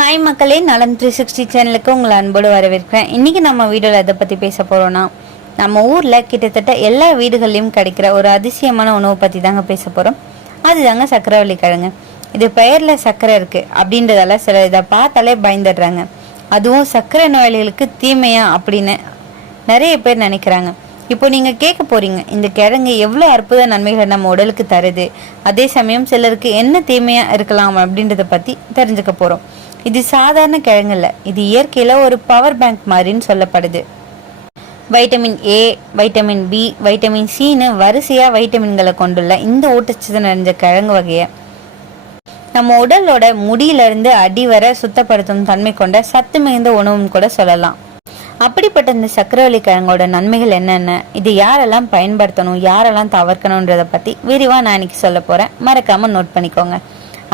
Hi மக்களே, நலம் 360 சேனலுக்கு உங்களை அன்போடு வரவேற்கிறேன். இன்றைக்கி நம்ம வீடியோவில் எதை பற்றி பேச போகிறோன்னா, நம்ம ஊரில் கிட்டத்தட்ட எல்லா வீடுகள்லையும் கிடைக்கிற ஒரு அதிசயமான உணவு பற்றி தாங்க பேச போகிறோம். அதுதாங்க சக்கரவள்ளி கிழங்கு. இது பெயரில் சர்க்கரை இருக்குது அப்படின்றதால சில இதை பார்த்தாலே பயந்துடுறாங்க. அதுவும் சர்க்கரை நோயாளிகளுக்கு தீமையா அப்படின்னு நிறைய பேர் நினைக்கிறாங்க. இப்போ நீங்கள் கேட்க போகிறீங்க, இந்த கிழங்கு எவ்வளோ அற்புத நன்மைகள் நம்ம உடலுக்கு தருது, அதே சமயம் சிலருக்கு என்ன தீமையாக இருக்கலாம் அப்படின்றத பற்றி தெரிஞ்சுக்க போகிறோம். இது சாதாரண கிழங்கு இல்லை, இது இயற்கையில் ஒரு பவர் பேங்க் மாதிரின்னு சொல்லப்படுது. Vitamin A, vitamin B, vitamin சின்னு வரிசையாக வைட்டமின்களை கொண்டுள்ள இந்த ஊட்டச்சத்து நிறைஞ்ச கிழங்கு வகையை நம்ம உடலோட முடியிலிருந்து அடி வரை சுத்தப்படுத்தும் தன்மை கொண்ட சத்து மிகுந்த உணவுன்னு கூட சொல்லலாம். அப்படிப்பட்ட இந்த சக்கரவள்ளி கிழங்கோட நன்மைகள் என்னென்ன, இது யாரெல்லாம் பயன்படுத்தணும், யாரெல்லாம் தவிர்க்கணுன்றதை பற்றி விரிவாக நான் இன்னைக்கு சொல்ல போகிறேன். மறக்காமல் நோட் பண்ணிக்கோங்க.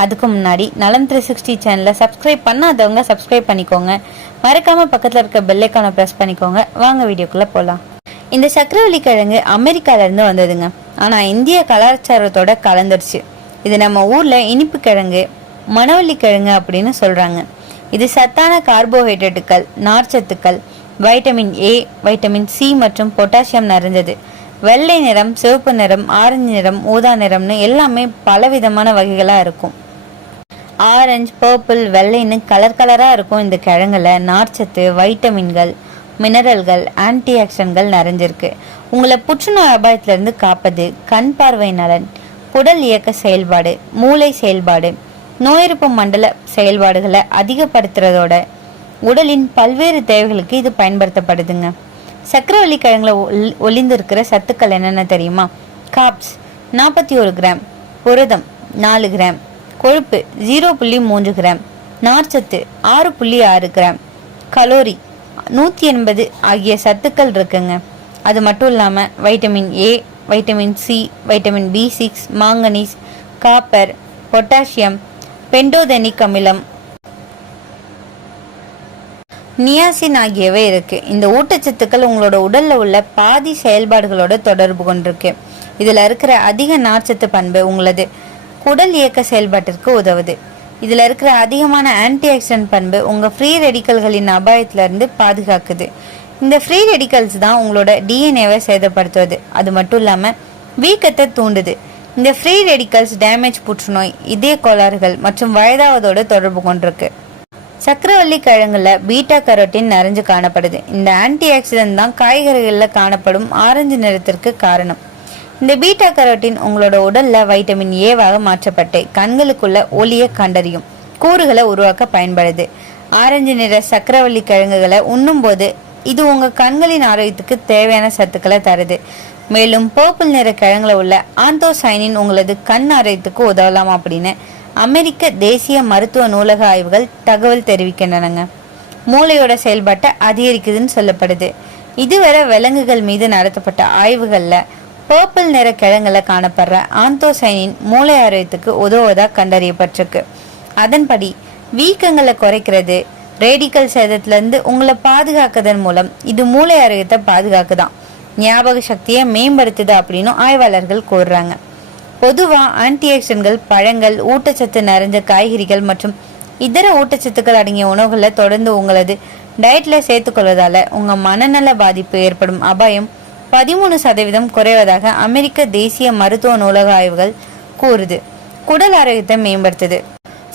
அதுக்கு முன்னாடி நலம் 360 சேனலை சப்ஸ்கிரைப் பண்ணாதவங்க சப்ஸ்கிரைப் பண்ணிக்கோங்க. மறக்காமல் பக்கத்தில் இருக்க பெல்லைக்கான ப்ரெஸ் பண்ணிக்கோங்க. வாங்க வீடியோக்குள்ளே போகலாம். இந்த சக்கரவள்ளி கிழங்கு அமெரிக்காவிலேருந்து வந்ததுங்க. ஆனால் இந்திய கலாச்சாரத்தோட கலந்துருச்சு. இது நம்ம ஊரில் இனிப்பு கிழங்கு, மணவள்ளி கிழங்கு அப்படின்னு சொல்கிறாங்க. இது சத்தான கார்போஹைட்ரேட்டுகள், நார்ச்சத்துக்கள், வைட்டமின் ஏ, வைட்டமின் சி மற்றும் பொட்டாசியம் நிறைஞ்சது. வெள்ளை நிறம், சிவப்பு நிறம், ஆரஞ்சு நிறம், ஊதா நிறம்னு எல்லாமே பலவிதமான வகைகளாக இருக்கும். ஆரஞ்சு, பர்பிள், வெள்ளைன்னு கலர் கலராக இருக்கும். இந்த கிழங்குல நார்ச்சத்து, வைட்டமின்கள், மினரல்கள், ஆன்டி ஆக்சிடன்ட்கள் நிறைஞ்சிருக்கு. உங்களை புற்றுநோய் அபாயத்திலிருந்து காப்பது, கண் பார்வை நலன், குடல் இயக்க செயல்பாடு, மூளை செயல்பாடு, நோயெதிர்ப்பு மண்டல செயல்பாடுகளை அதிகப்படுத்துறதோட உடலின் பல்வேறு தேவைகளுக்கு இது பயன்படுத்தப்படுதுங்க. சக்கரவள்ளி கிழங்குல ஒளிந்திருக்கிற சத்துக்கள் என்னென்ன தெரியுமா? காப்ஸ் 41 கிராம், புரதம் 4 கிராம், கொழுப்பு 0.3 கிராம், நார்ச்சத்து 6.6 கிராம், கலோரி 180 ஆகிய சத்துக்கள் இருக்குங்க. அது மட்டும் இல்லாமல் vitamin A, vitamin C, vitamin B6, manganese, copper, potassium, pantothenic அமிலம், நியாசின் ஆகியவை இருக்கு. இந்த ஊட்டச்சத்துக்கள் உங்களோட உடல்ல உள்ள பாதி செயல்பாடுகளோட தொடர்பு கொண்டிருக்கு. இதுல இருக்கிற அதிக நார்ச்சத்து பண்பு உங்களது குடல் இயக்க செயல்பாட்டிற்கு உதவுது. இதுல இருக்கிற அதிகமான ஆன்டி ஆக்சிடன்ட் பண்பு உங்க ஃப்ரீ ரெடிக்கல்களின் அபாயத்துல இருந்து பாதுகாக்குது. இந்த ஃப்ரீ ரெடிக்கல்ஸ் தான் உங்களோட டிஎன்ஏவை சேதப்படுத்துவது. அது மட்டும் இல்லாம வீக்கத்தை தூண்டுது. இந்த ஃப்ரீ ரெடிக்கல்ஸ் டேமேஜ், புற்றுநோய், இதய கோளாறுகள் மற்றும் வயதாவதோட தொடர்பு கொண்டிருக்கு. சக்கரவள்ளி கிழங்குல பீட்டா கரோட்டின் நிறைஞ்சு காணப்படுது. இந்த ஆன்டி ஆக்சிடென்ட் தான் காய்கறிகளில் காணப்படும் ஆரஞ்சு நிறத்திற்கு காரணம். இந்த பீட்டா கரோட்டின் உங்களோட உடல்ல வைட்டமின் ஏவாக மாற்றப்பட்டு கண்களுக்குள்ள ஒளியை கண்டறியும் கூறுகளை உருவாக்க பயன்படுது. ஆரஞ்சு நிற சக்கரவள்ளி கிழங்குகளை உண்ணும் போது இது உங்க கண்களின் ஆரோக்கியத்துக்கு தேவையான சத்துக்களை தருது. மேலும் பர்பிள் நிற கிழங்குல உள்ள ஆந்தோசைனின் உங்களது கண் ஆரோக்கியத்துக்கு உதவலாம் அப்படின்னு அமெரிக்க தேசிய மருத்துவ நூலக ஆய்வுகள் தகவல் தெரிவிக்கின்றனங்க. மூளையோட செயல்பாட்டை அதிகரிக்குதுன்னு சொல்லப்படுது. இதுவரை விலங்குகள் மீது நடத்தப்பட்ட ஆய்வுகளில் பர்பிள் நிற கிழங்குல காணப்படுற ஆந்தோசைனின் மூளை ஆரோக்கியத்துக்கு உதவுவதாக கண்டறியப்பட்டிருக்கு. அதன்படி வீக்கங்களை குறைக்கிறது, ரேடிக்கல் சேதத்திலிருந்து உங்களை பாதுகாக்கிறதன் மூலம் இது மூளை ஆரோக்கியத்தை பாதுகாக்குதான், ஞாபக சக்தியை மேம்படுத்துது அப்படின்னு ஆய்வாளர்கள் கூறுறாங்க. பொதுவாக ஆன்டி ஆக்சிடன்ட்கள் பழங்கள், ஊட்டச்சத்து நிறைஞ்ச காய்கறிகள் மற்றும் இதர ஊட்டச்சத்துக்கள் அடங்கிய உணவுகளை தொடர்ந்து உங்களது டயட்ல சேர்த்துக்கொள்வதால உங்க மனநல பாதிப்பு ஏற்படும் அபாயம் 13% குறைவதாக அமெரிக்க தேசிய மருத்துவ நூலக ஆய்வுகள் கூறுது. குடல் ஆரோக்கியத்தை மேம்படுத்துது.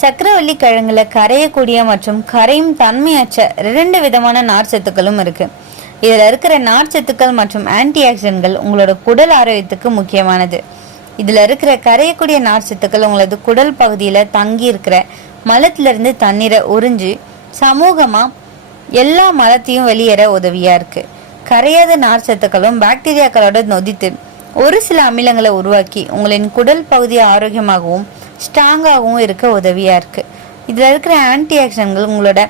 சக்கரவள்ளி கிழங்குல கரையக்கூடிய மற்றும் கரையும் தன்மையற்ற 2 விதமான நார்ச்சத்துக்களும் இருக்கு. இதுல இருக்கிற நார்ச்சத்துக்கள் மற்றும் ஆன்டி ஆக்சிடன்ட்கள் உங்களோட குடல் ஆரோக்கியத்துக்கு முக்கியமானது. இதுல இருக்கிற கரையக்கூடிய நார்ச்சத்துக்கள் உங்களது குடல் பகுதியில தங்கி இருக்கிற மலத்திலிருந்து தண்ணீரை உறிஞ்சு சமூகமா எல்லா மலத்தையும் வெளியேற உதவியா இருக்கு. கரையாத நார்ச்சத்துக்களும் பாக்டீரியாக்களோட நொதித்து ஒரு சில அமிலங்களை உருவாக்கி உங்களின் குடல் பகுதியை ஆரோக்கியமாகவும் ஸ்ட்ராங்காகவும் இருக்க உதவியா இருக்கு. இதுல இருக்கிற ஆன்டி ஆக்சிடன்ட்கள் உங்களோட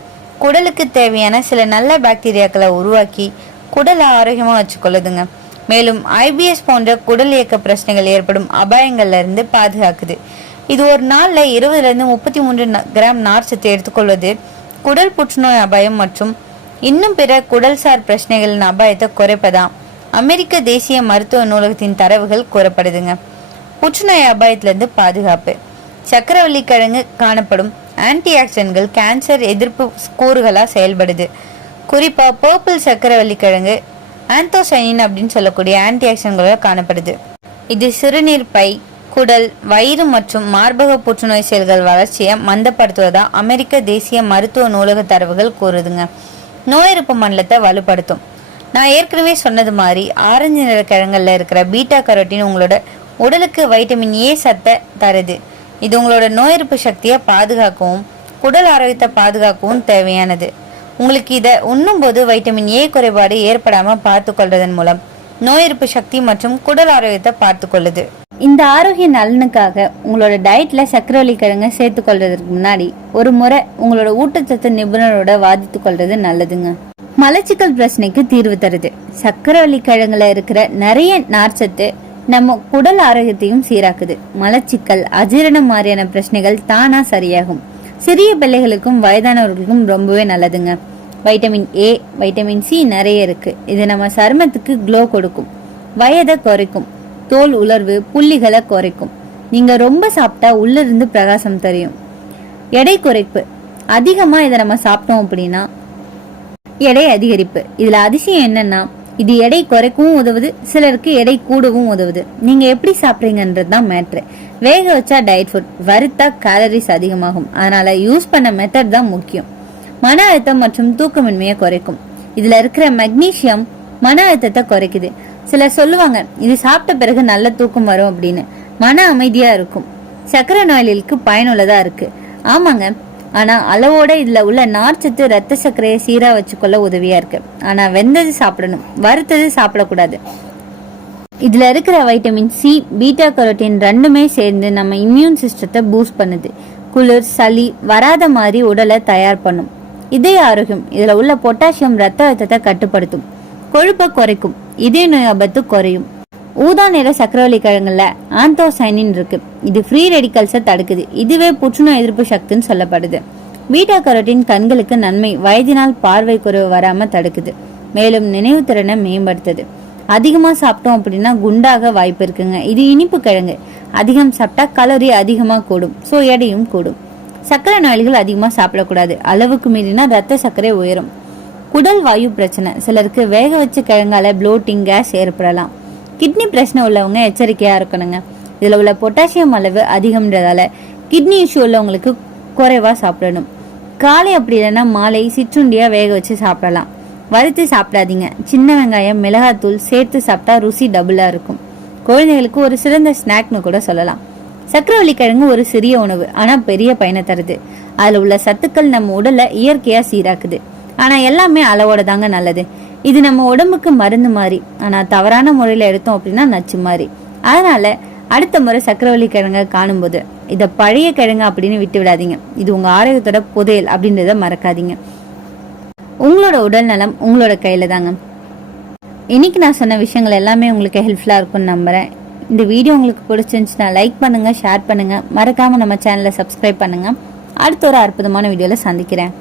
குடலுக்கு தேவையான சில நல்ல பாக்டீரியாக்களை உருவாக்கி குடலை ஆரோக்கியமா வச்சுக்கொள்ளுதுங்க. மேலும் ஐபிஎஸ் போன்ற குடல் இயக்க பிரச்சனைகள் ஏற்படும் அபாயங்கள்ல இருந்து பாதுகாக்குது. இது ஒரு நாள்ல 20 to 33 கிராம் நார்ச்சத்து எடுத்துக்கொள்வது குடல் புற்றுநோய் அபாயம் மற்றும் இன்னும் பிற குடல்சார் பிரச்சனைகளின் அபாயத்தை குறைப்பதாம் அமெரிக்க தேசிய மருத்துவ நூலகத்தின் தரவுகள் கூறப்படுதுங்க. புற்றுநோய் அபாயத்திலிருந்து பாதுகாப்பு. சக்கரவள்ளி கிழங்கு காணப்படும் ஆன்டி ஆக்சிடென்ட்கள் கேன்சர் எதிர்ப்பு கூறுகளாக செயல்படுது. குறிப்பாக பர்பிள் சக்கரவள்ளி கிழங்கு ஆந்தோசைனின் அப்படின்னு சொல்லக்கூடிய ஆன்டி ஆக்சிடென்ட்களாக காணப்படுது. இது சிறுநீர் பை, குடல், வயிறு மற்றும் மார்பக புற்றுநோய் செல்கள் வளர்ச்சியை மந்தப்படுத்துவதா அமெரிக்க தேசிய மருத்துவ நூலக தரவுகள் கூறுதுங்க. நோய் எதிர்ப்பு மண்டலத்தை வலுப்படுத்தும். நான் ஏற்கனவே சொன்னது மாதிரி ஆரஞ்சு நிற கிழங்குல இருக்கிற பீட்டா கரோட்டின் உங்களோட உடலுக்கு வைட்டமின் ஏ சத்தை தருது. இது உங்களோட நோய் எதிர்ப்பு சக்தியை பாதுகாக்கவும் குடல் ஆரோக்கியத்தை பாதுகாக்கவும் தேவையானது. உங்களுக்கு இதை உண்ணும்போது வைட்டமின் ஏ குறைபாடு ஏற்படாமல் பார்த்து கொள்வதன் மூலம் நோய் எதிர்ப்பு சக்தி மற்றும் குடல் ஆரோக்கியத்தை பார்த்து கொள்ளுது. இந்த ஆரோக்கிய நலனுக்காக உங்களோட டயட்ல சக்கரவள்ளி கிழங்கு சேர்த்து கொள்றதுக்கு முன்னாடி ஒரு முறை உங்களோட ஊட்டச்சத்து நிபுணரோட வாதித்து கொள்றது நல்லதுங்க. மலச்சிக்கல் பிரச்சனைக்கு தீர்வு தருது. சக்கரவள்ளி கிழங்குல இருக்கிற நிறைய நார்ச்சத்து நம்ம குடல் ஆரோக்கியத்தையும் சீராக்குது. மலச்சிக்கல், அஜீரணம் மாதிரியான பிரச்சனைகள் தானா சரியாகும். சிறிய பிள்ளைகளுக்கும் வயதானவர்களுக்கும் ரொம்பவே நல்லதுங்க. வைட்டமின் ஏ, வைட்டமின் சி நிறைய இருக்கு. இது நம்ம சருமத்துக்கு க்ளோ கொடுக்கும், வயதை குறைக்கும், தோல் உலர்வு, புள்ளிகளை குறைக்கும். நீங்க ரொம்ப சாப்பிட்டா உள்ள இருந்து பிரகாசம் தெரியும். எடை குறைப்பு, அதிகமா இதை நம்ம சாப்பிட்டோம் அப்படின்னா எடை அதிகரிப்பு. இதுல அதிசயம் என்னன்னா இது எடை குறைக்கவும் உதவுது, சிலருக்கு எடை கூடவும் உதவுது. நீங்க எப்படி சாப்பிட்றீங்கன்றதுதான் மேட்ரு. வேக வச்சா டயட் ஃபுட், வறுத்தா கேலரிஸ் அதிகமாகும். அதனால யூஸ் பண்ண மெத்தட் தான் முக்கியம். மன அழுத்தம் மற்றும் தூக்கமின்மையை குறைக்கும். இதுல இருக்கிற மெக்னீசியம் மன அழுத்தத்தை குறைக்குது. சிலர் சொல்லுவாங்க இது சாப்பிட்ட பிறகு நல்ல தூக்கம் வரும் அப்படின்னு. மன அமைதியா இருக்கும். சக்கரை நோயாளிகளுக்கு பயனுள்ளதா இருக்கு. ஆமாங்க, ஆனா அளவோட இதுல உள்ள நார்ச்சத்து ரத்த சர்க்கரையை சீரா வச்சுக்கொள்ள உதவியா இருக்கு. ஆனா வெந்தது சாப்பிடணும், வறுத்தது சாப்பிடக்கூடாது. இதுல இருக்கிற வைட்டமின் சி, பீட்டா கரோட்டின் ரெண்டுமே சேர்ந்து நம்ம இம்யூன் சிஸ்டத்தை பூஸ்ட் பண்ணுது. குளிர், சளி வராத மாதிரி உடலை தயார் பண்ணும். இதய ஆரோக்கியம், இதுல உள்ள பொட்டாசியம் ரத்த அழுத்தத்தை கட்டுப்படுத்தும், கொழுப்பை குறைக்கும், இதய நோய் ஆபத்து குறையும். ஊதா நிற சக்கரவள்ளி கிழங்குல ஆந்தோசைனின் இருக்கு. இது ஃப்ரீ ரெடிகல்ஸை தடுக்குது. இதுவே புற்றுநோய் எதிர்ப்பு சக்தின்னு சொல்லப்படுது. பீட்டா கரோட்டின் கண்களுக்கு நன்மை, வயதினால் பார்வை குறைவு வராம தடுக்குது. மேலும் நினைவு திறனை மேம்படுத்துது. அதிகமா சாப்பிட்டோம் அப்படின்னா குண்டாக வாய்ப்பு இருக்குங்க. இது இனிப்பு கிழங்கு. அதிகம் சாப்பிட்டா கலோரி அதிகமா கூடும், ஸோ எடையும் கூடும். சக்கரை நோயாளிகள் அதிகமா சாப்பிடக்கூடாது. அளவுக்கு மீறினா ரத்த சர்க்கரை உயரும். குடல் வாயு பிரச்சனை, சிலருக்கு வேக வச்ச கிழங்கால ப்ளோட்டிங், கேஸ் ஏற்படலாம். கிட்னி பிரச்சனை உள்ளவங்க எச்சரிக்கையா இருக்கணுங்க. இதுல உள்ள பொட்டாசியம் அளவு அதிகம்ன்றதால கிட்னி இஷ்யூ உள்ளவங்களுக்கு குறைவா சாப்பிடணும். காலை அப்படி இல்லைன்னா மாலை சிற்றுண்டியா வேக வச்சு சாப்பிடலாம். வறுத்து சாப்பிடாதீங்க. சின்ன வெங்காயம், மிளகாத்தூள் சேர்த்து சாப்பிட்டா ருசி டபுளா இருக்கும். குழந்தைகளுக்கு ஒரு சிறந்த ஸ்நாக்னு கூட சொல்லலாம். சக்கரவள்ளி கிழங்கு ஒரு சிறிய உணவு, ஆனா பெரிய பயனை தருது. அதுல உள்ள சத்துக்கள் நம்ம உடலை இயற்கையா சீராக்குது. ஆனா எல்லாமே அளவோட தாங்க நல்லது. இது நம்ம உடம்புக்கு மருந்து மாதிரி, ஆனா தவறான முறையில எடுத்தோம் அப்படின்னா நச்சு மாதிரி. அதனால அடுத்த முறை சக்கரவள்ளி கிழங்க காணும்போது இத பழைய கிழங்கு அப்படின்னு விட்டு விடாதீங்க. இது உங்க ஆரோக்கியத்தோட புதையல் அப்படின்றத மறக்காதீங்க. உங்களோட உடல் நலம் உங்களோட கையில தாங்க. இன்னைக்கு நான் சொன்ன விஷயங்கள் எல்லாமே உங்களுக்கு ஹெல்ப்ஃபுல்லா இருக்கும்னு நம்புறேன். இந்த வீடியோ உங்களுக்கு பிடிச்சிருந்துச்சுன்னா லைக் பண்ணுங்க, ஷேர் பண்ணுங்க, மறக்காம நம்ம சேனலை சப்ஸ்கிரைப் பண்ணுங்க. அடுத்த ஒரு அற்புதமான வீடியோல சந்திக்கிறேன்.